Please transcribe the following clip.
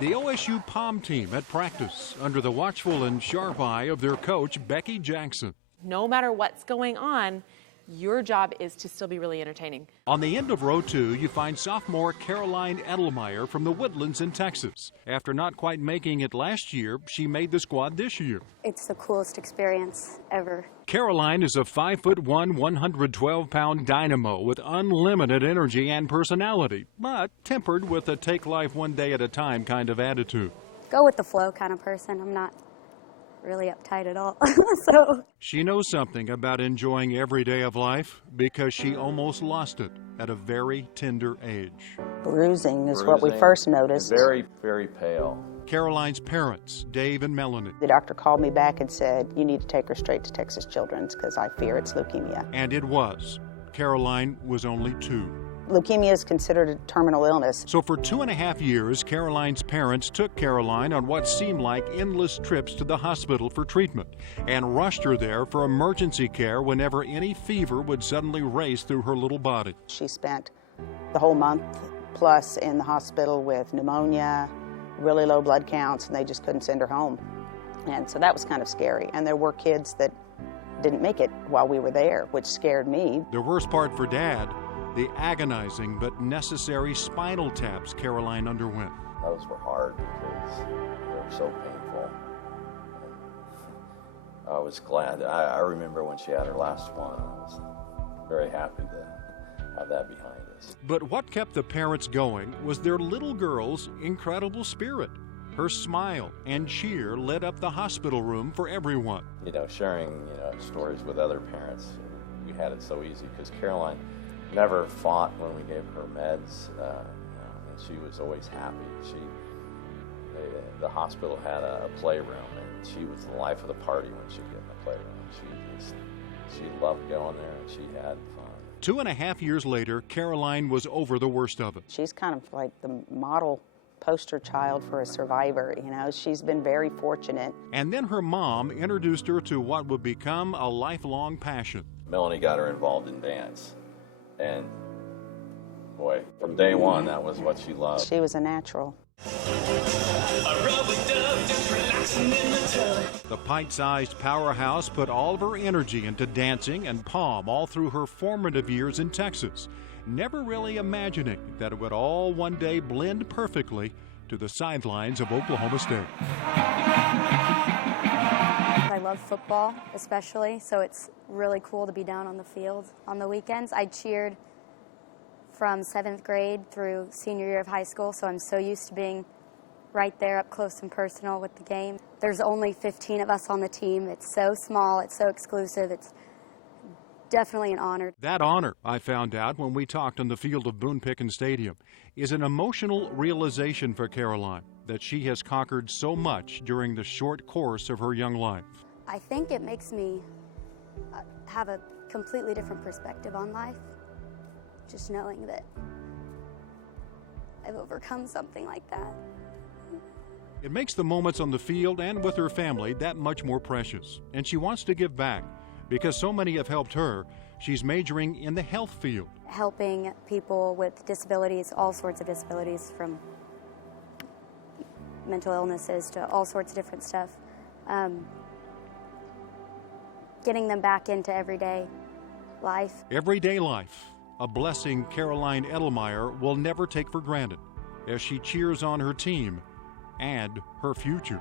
The OSU Pom team at practice under the watchful and sharp eye of their coach, Becky Jackson. No matter what's going on, your job is to still be really entertaining. On the end of row 2, you find sophomore Caroline Edelmeyer from the Woodlands in Texas. After not quite making it last year, she made the squad this year. It's the coolest experience ever. Caroline is a 5'1", 112-pound dynamo with unlimited energy and personality, but tempered with a take life one day at a time kind of attitude. Go with the flow kind of person. I'm not really uptight at all. So she knows something about enjoying every day of life because she almost lost it at a very tender age. Bruising is what we first noticed. Very, very pale. Caroline's parents, Dave and Melanie. The doctor called me back and said, you need to take her straight to Texas Children's because I fear it's leukemia. And it was. Caroline was only 2. Leukemia is considered a terminal illness. So for 2.5 years, Caroline's parents took Caroline on what seemed like endless trips to the hospital for treatment and rushed her there for emergency care whenever any fever would suddenly race through her little body. She spent the whole month plus in the hospital with pneumonia, really low blood counts, and they just couldn't send her home. And so that was kind of scary. And there were kids that didn't make it while we were there, which scared me. The worst part for Dad, the agonizing but necessary spinal taps Caroline underwent. Those were hard because they were so painful. And I was glad. I remember when she had her last one. I was very happy to have that behind us. But what kept the parents going was their little girl's incredible spirit. Her smile and cheer lit up the hospital room for everyone. You know, sharing stories with other parents, we had it so easy because Caroline never fought when we gave her meds, and she was always happy. The hospital had a playroom, and she was the life of the party when she'd get in the playroom. She loved going there, and she had fun. 2.5 years later, Caroline was over the worst of it. She's kind of like the model poster child for a survivor. You know, she's been very fortunate. And then her mom introduced her to what would become a lifelong passion. Melanie got her involved in dance. And boy, from day one, that was what she loved. She was a natural. The pint-sized powerhouse put all of her energy into dancing and pom all through her formative years in Texas, never really imagining that it would all one day blend perfectly to the sidelines of Oklahoma State. I love football especially, so it's really cool to be down on the field on the weekends. I cheered from 7th grade through senior year of high school, so I'm so used to being right there up close and personal with the game. There's only 15 of us on the team. It's so small, it's so exclusive, it's definitely an honor. That honor, I found out when we talked on the field of Boone Pickens Stadium, is an emotional realization for Caroline that she has conquered so much during the short course of her young life. I think it makes me have a completely different perspective on life, just knowing that I've overcome something like that. It makes the moments on the field and with her family that much more precious, and she wants to give back. Because so many have helped her, she's majoring in the health field. Helping people with disabilities, all sorts of disabilities, from mental illnesses to all sorts of different stuff. Getting them back into everyday life. Everyday life, a blessing Caroline Edelmeyer will never take for granted as she cheers on her team and her future.